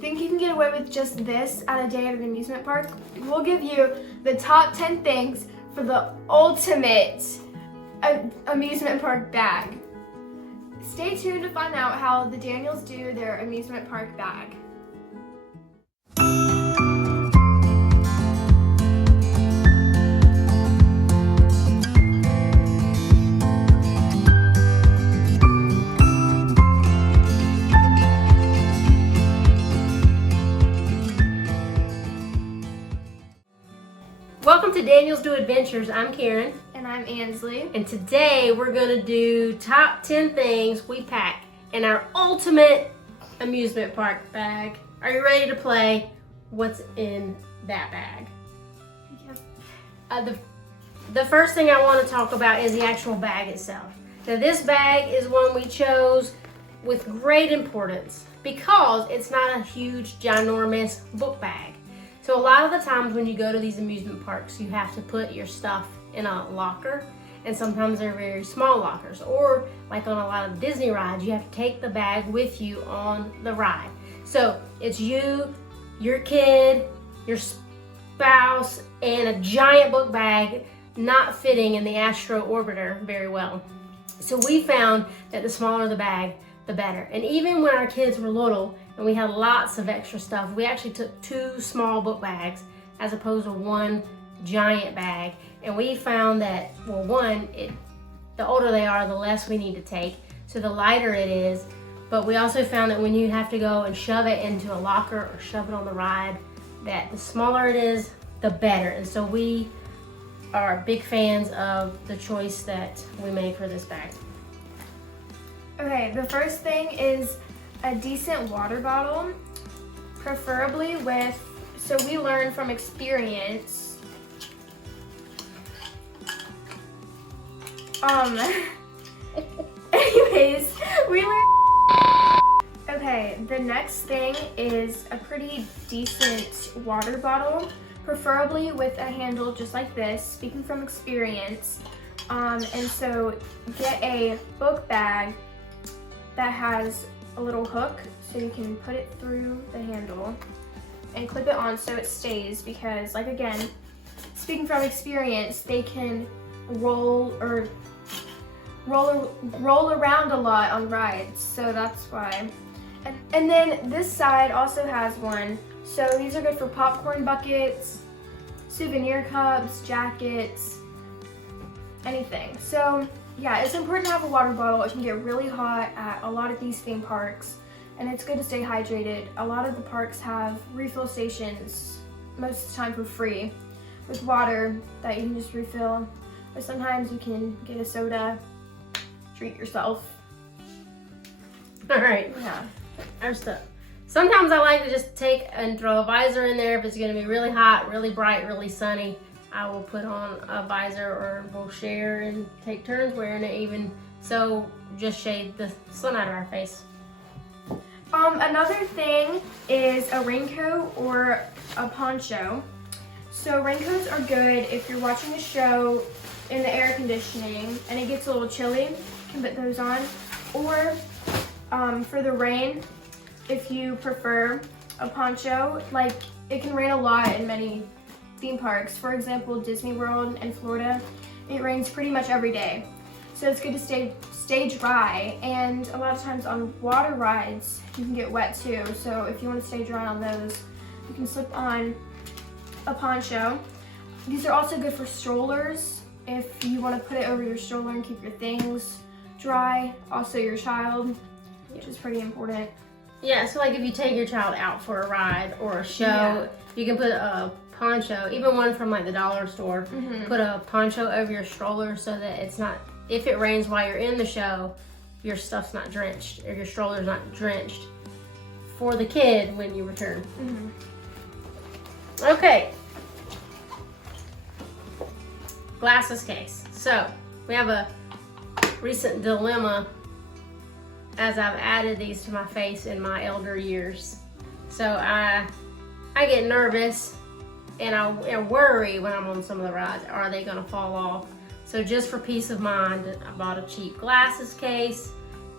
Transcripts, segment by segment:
think you can get away with just this at a day at an amusement park, we'll give you the top 10 things for the ultimate amusement park bag. Stay tuned to find out how the Daniels do their amusement park bag. Welcome to Daniels Do Adventures. I'm Karen. And I'm Ansley. And today we're going to do top 10 things we pack in our ultimate amusement park bag. Are you ready to play What's in That Bag? Yep. The first thing I want to talk about is the actual bag itself. Now this bag is one we chose with great importance because it's not a huge, ginormous book bag. So a lot of the times when you go to these amusement parks, you have to put your stuff in a locker, and sometimes they're very small lockers. Or like on a lot of Disney rides, you have to take the bag with you on the ride. So it's you, your kid, your spouse, and a giant book bag not fitting in the Astro Orbiter very well. So we found that the smaller the bag, the better. And even when our kids were little and we had lots of extra stuff, we actually took 2 small book bags as opposed to 1 giant bag. And we found that, well, the older they are, the less we need to take. So the lighter it is. But we also found that when you have to go and shove it into a locker or shove it on the ride, that the smaller it is, the better. And so we are big fans of the choice that we made for this bag. Okay, the first thing is a decent water bottle, preferably with, so we learned from experience, anyways, we learned, okay, the next thing is a pretty decent water bottle, preferably with a handle just like this, speaking from experience, and so get a book bag that has a little hook so you can put it through the handle and clip it on so it stays, because like again, speaking from experience, they can roll around a lot on rides, so that's why. And then this side also has one, so these are good for popcorn buckets, souvenir cups, jackets, anything. So yeah, it's important to have a water bottle. It can get really hot at a lot of these theme parks, and it's good to stay hydrated. A lot of the parks have refill stations most of the time for free with water that you can just refill, or sometimes you can get a soda, treat yourself. All right, Yeah. our stuff. Sometimes I like to just take and throw a visor in there if it's gonna be really hot, really bright, really sunny. I will put on a visor, or we'll share and take turns wearing it, even so just shade the sun out of our face. Another thing is a raincoat or a poncho. So raincoats are good if you're watching a show in the air conditioning and it gets a little chilly, you can put those on. Or for the rain, if you prefer a poncho, like it can rain a lot in many theme parks. For example, Disneyworld in Florida, it rains pretty much every day. So it's good to stay dry, and a lot of times on water rides, you can get wet too. So if you want to stay dry on those, you can slip on a poncho. These are also good for strollers if you want to put it over your stroller and keep your things dry. Also your child, which is pretty important. Yeah, so like if you take your child out for a ride or a show, Yeah. you can put a poncho, even one from like the dollar store, put a poncho over your stroller so that it's not, if it rains while you're in the show, your stuff's not drenched, or your stroller's not drenched for the kid when you return. Okay. Glasses case. So we have a recent dilemma as I've added these to my face in my elder years. So I get nervous and I worry when I'm on some of the rides, are they gonna fall off? So just for peace of mind, I bought a cheap glasses case,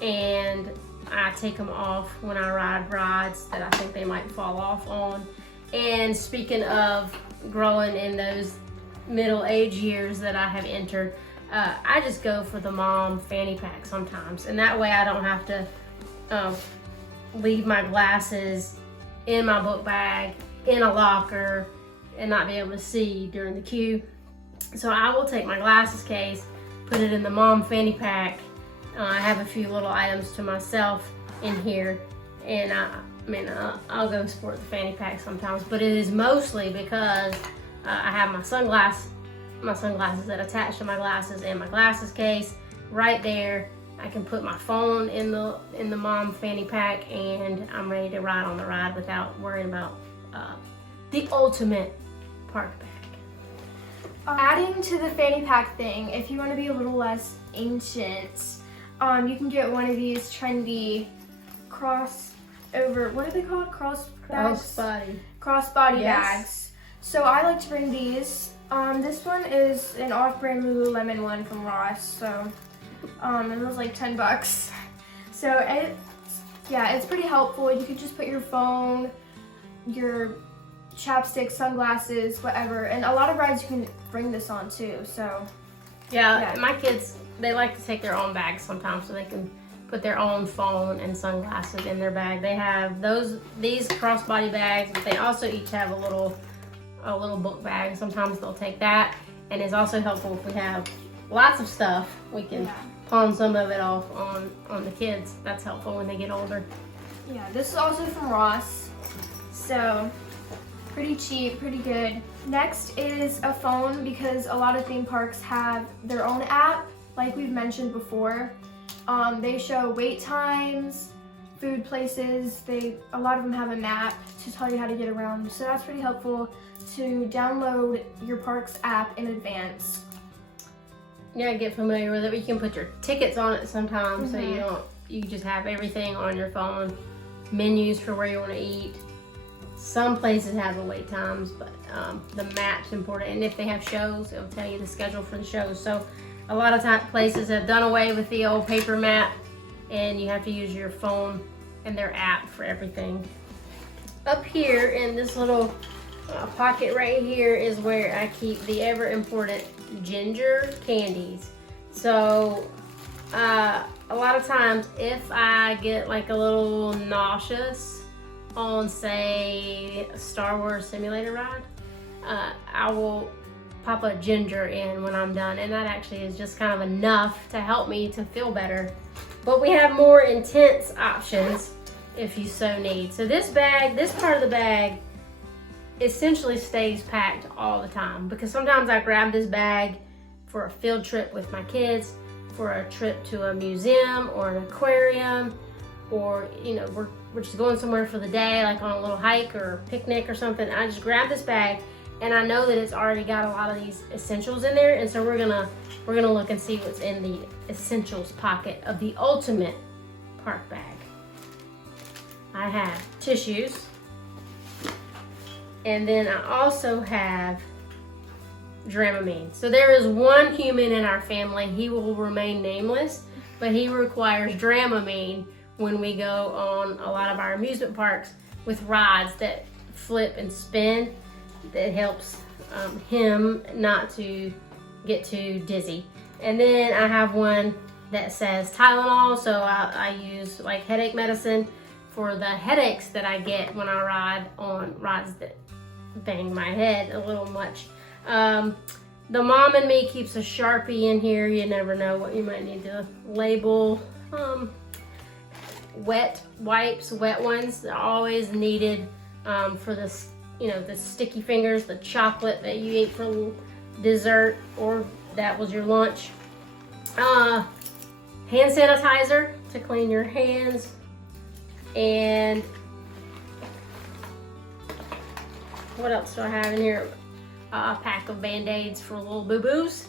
and I take them off when I ride rides that I think they might fall off on. And speaking of growing in those middle age years that I have entered, I just go for the mom fanny pack sometimes. And that way I don't have to leave my glasses in my book bag, in a locker, and not be able to see during the queue. So I will take my glasses case, put it in the mom fanny pack. I have a few little items to myself in here, and I'll go sport the fanny pack sometimes, but it is mostly because I have my sunglasses that attach to my glasses and my glasses case right there. I can put my phone in the mom fanny pack, and I'm ready to ride on the ride without worrying about the ultimate park bag. Adding to the fanny pack thing, if you want to be a little less ancient, you can get one of these trendy crossover, what are they called? Crossbody bags. So I like to bring these. This one is an off-brand Lululemon one from Ross, so it was like $10. So it's pretty helpful. You can just put your phone, your chapstick, sunglasses, whatever, and a lot of rides you can bring this on too. So yeah, my kids, they like to take their own bags sometimes so they can put their own phone and sunglasses in their bag. They have these crossbody bags, but they also each have a little book bag. Sometimes they'll take that, and it's also helpful if we have lots of stuff, we can pawn some of it off on the kids. That's helpful when they get older. Yeah, this is also from Ross, so pretty cheap, pretty good. Next is a phone, because a lot of theme parks have their own app, like we've mentioned before. They show wait times, food places. A lot of them have a map to tell you how to get around, so that's pretty helpful to download your park's app in advance. Yeah, get familiar with it. You can put your tickets on it sometimes, so you just have everything on your phone. Menus for where you want to eat. Some places have the wait times, but the map's important. And if they have shows, it'll tell you the schedule for the shows. So a lot of places have done away with the old paper map, and you have to use your phone and their app for everything. Up here in this little pocket right here is where I keep the ever important ginger candies. So a lot of times if I get like a little nauseous on, say, a Star Wars simulator ride, I will pop a ginger in when I'm done, and that actually is just kind of enough to help me to feel better. But we have more intense options if you so need. So this part of the bag essentially stays packed all the time, because sometimes I grab this bag for a field trip with my kids, for a trip to a museum or an aquarium, or we're just going somewhere for the day, like on a little hike or a picnic or something. I just grab this bag, and I know that it's already got a lot of these essentials in there, and so we're gonna look and see what's in the essentials pocket of the ultimate park bag. I have tissues, and then I also have Dramamine. So there is one human in our family, he will remain nameless, but he requires Dramamine when we go on a lot of our amusement parks with rides that flip and spin. That helps him not to get too dizzy. And then I have one that says Tylenol, so I use like headache medicine for the headaches that I get when I ride on rides that bang my head a little much. The mom in me keeps a Sharpie in here. You never know what you might need to label. Wet wipes, wet ones, they're always needed for this, the sticky fingers, the chocolate that you ate for dessert or that was your lunch. Hand sanitizer to clean your hands, and what else do I have in here? A pack of Band-Aids for little boo-boos.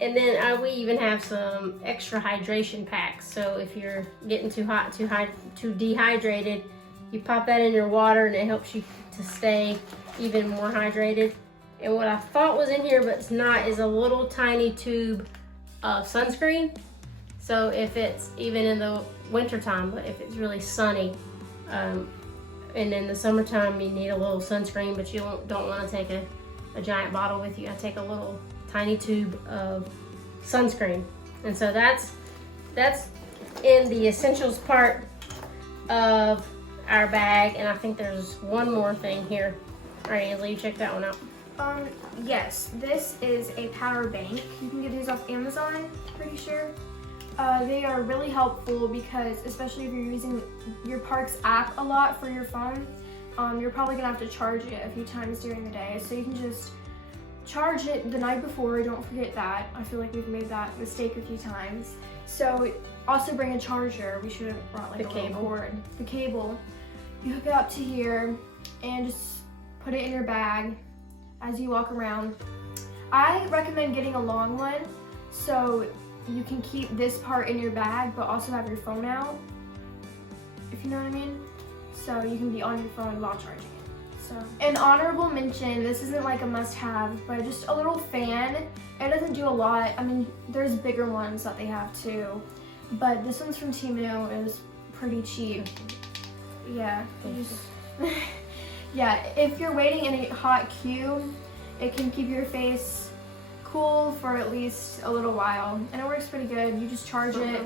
And then we even have some extra hydration packs. So if you're getting too hot, too dehydrated, you pop that in your water and it helps you to stay even more hydrated. And what I thought was in here, but it's not, is a little tiny tube of sunscreen. So if it's even in the winter time, but if it's really sunny, and in the summertime you need a little sunscreen, but you don't want to take a giant bottle with you. I take a little tiny tube of sunscreen. And so that's in the essentials part of our bag. And I think there's one more thing here. All right, Ansley, you check that one out. Yes, this is a power bank. You can get these off Amazon, pretty sure. They are really helpful because, especially if you're using your park's app a lot for your phone, you're probably gonna have to charge it a few times during the day. So you can just charge it the night before, don't forget that. I feel like we've made that mistake a few times. So also bring a charger. We should have brought like a little cord. The cable. You hook it up to here and just put it in your bag as you walk around. I recommend getting a long one so you can keep this part in your bag but also have your phone out, if you know what I mean. So you can be on your phone while charging it. So an honorable mention, this isn't like a must-have, but just a little fan. It doesn't do a lot. I mean, there's bigger ones that they have too, but this one's from Temu. It was pretty cheap. Yeah. Yeah, if you're waiting in a hot queue, it can keep your face cool for at least a little while, and it works pretty good. You just charge it.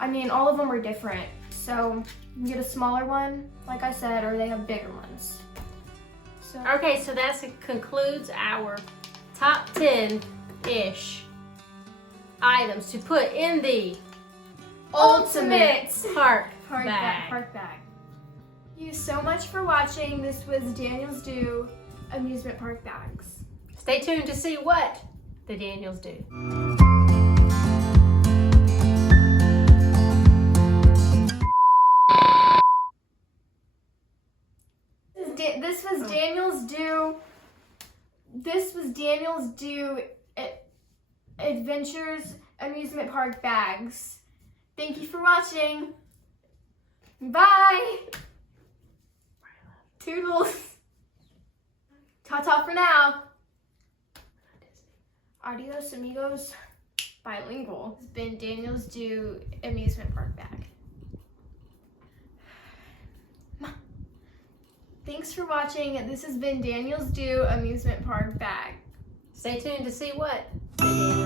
I mean, all of them are different, so you can get a smaller one, like I said, or they have bigger ones. So Okay, so that concludes our top 10-ish items to put in the ultimate park bag. Park bag. Thank you so much for watching. This was Daniel's Do Amusement Park Bags. Stay tuned to see what the Daniels do. This was Daniel's Do. This was Daniel's Do Adventures Amusement Park Bags. Thank you for watching. Bye. Toodles. Ta-ta for now. Adios, amigos. Bilingual. It's been Daniel's Do Amusement Park Bag. Thanks for watching. This has been Daniel's Do Amusement Park Bag. Stay tuned to see what the Daniels